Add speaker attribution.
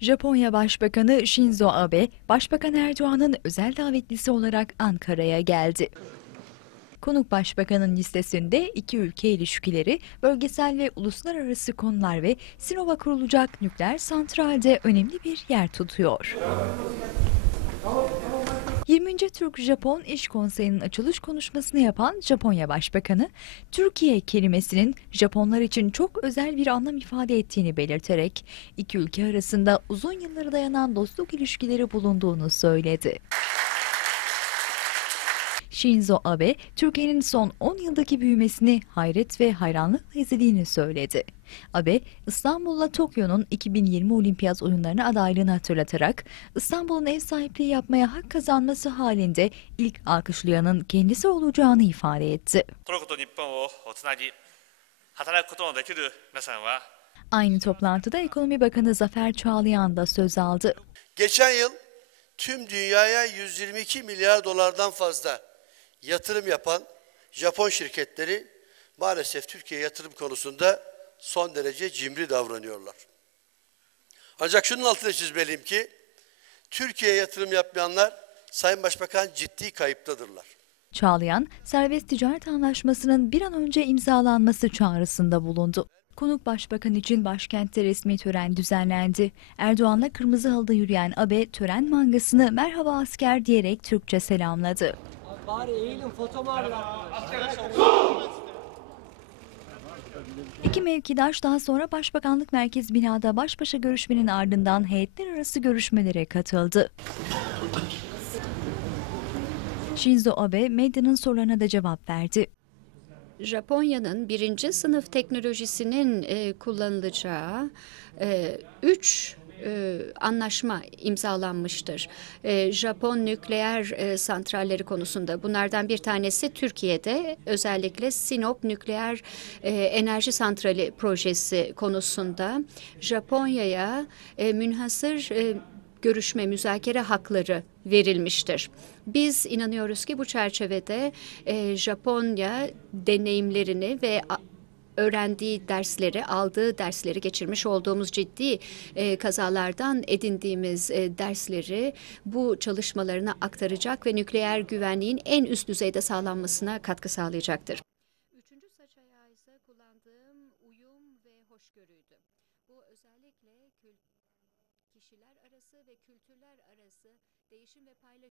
Speaker 1: Japonya Başbakanı Shinzo Abe, Başbakan Erdoğan'ın özel davetlisi olarak Ankara'ya geldi. Konuk Başbakanın listesinde iki ülke ilişkileri, bölgesel ve uluslararası konular ve Sinop'a kurulacak nükleer santralde önemli bir yer tutuyor. 20. Türk-Japon İş Konseyi'nin açılış konuşmasını yapan Japonya Başbakanı, Türkiye kelimesinin Japonlar için çok özel bir anlam ifade ettiğini belirterek, iki ülke arasında uzun yıllara dayanan dostluk ilişkileri bulunduğunu söyledi. Shinzo Abe, Türkiye'nin son 10 yıldaki büyümesini hayret ve hayranlıkla izlediğini söyledi. Abe, İstanbul'la Tokyo'nun 2020 Olimpiyat oyunlarına adaylığını hatırlatarak, İstanbul'un ev sahipliği yapmaya hak kazanması halinde ilk alkışlayanın kendisi olacağını ifade etti. Aynı toplantıda Ekonomi Bakanı Zafer Çağlayan da söz aldı.
Speaker 2: Geçen yıl tüm dünyaya 122 milyar dolardan fazla yatırım yapan Japon şirketleri maalesef Türkiye yatırım konusunda son derece cimri davranıyorlar. Ancak şunun altını çizmeliyim ki Türkiye'ye yatırım yapmayanlar Sayın Başbakan ciddi kayıptadırlar.
Speaker 1: Çağlayan, serbest ticaret anlaşmasının bir an önce imzalanması çağrısında bulundu. Konuk başbakan için başkentte resmi tören düzenlendi. Erdoğan'la kırmızı halıda yürüyen Abe tören mangasını merhaba asker diyerek Türkçe selamladı. Bari eğilin foto mu? İki mevkidaş daha sonra Başbakanlık Merkez binada baş başa görüşmenin ardından heyetler arası görüşmelere katıldı. Shinzo Abe medyanın sorularına da cevap verdi.
Speaker 3: Japonya'nın birinci sınıf teknolojisinin e, kullanılacağı e, üç e, anlaşma imzalanmıştır. E, Japon nükleer e, santralleri konusunda bunlardan bir tanesi Türkiye'de özellikle Sinop nükleer e, enerji santrali projesi konusunda Japonya'ya e, münhasır e, görüşme, müzakere hakları verilmiştir. Biz inanıyoruz ki bu çerçevede e, Japonya deneyimlerini ve öğrendiği dersleri, aldığı dersleri, geçirmiş olduğumuz ciddi e, kazalardan edindiğimiz e, dersleri bu çalışmalarına aktaracak ve nükleer güvenliğin en üst düzeyde sağlanmasına katkı sağlayacaktır. Üçüncü saç ayağı ise kullandığım uyum ve hoşgörüydü. Bu özellikle kişiler arası ve kültürler arası değişim ve paylaşım